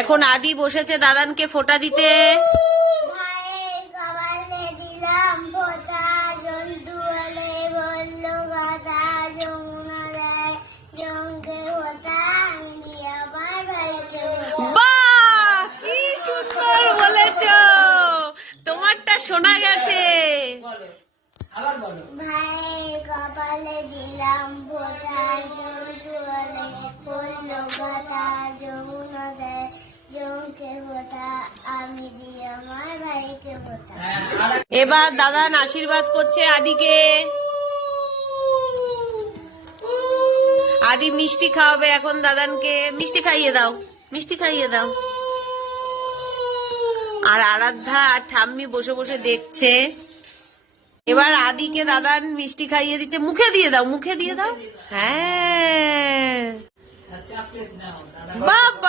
এখন আদি বসেছে দাদানকে ফোঁটা দিতে। বাহ, কি সুন্দর বলেছো, তোমারটা শোনা গেছে। ভাই কপালে দিলাম ফোঁটা, জন্তুয়ালে বললো কথা, যমুনা দেয় জমকে ফোঁটা, আমি দিই আমার ভাইকে ফোঁটা। এবার দাদান আশীর্বাদ করছে আদিকে। আদি মিষ্টি খাওয়াবে এখন দাদানকে। মিষ্টি খাইয়ে দাও, মিষ্টি খাইয়ে দাও। আর আরাধ্যা আর ঠাম্মি বসে বসে দেখছে। এবার আদিকে দাদান মিষ্টি খাইয়ে দিচ্ছে। মুখে দিয়ে দাও, মুখে দিয়ে দাও। হ্যাঁ, বাবা।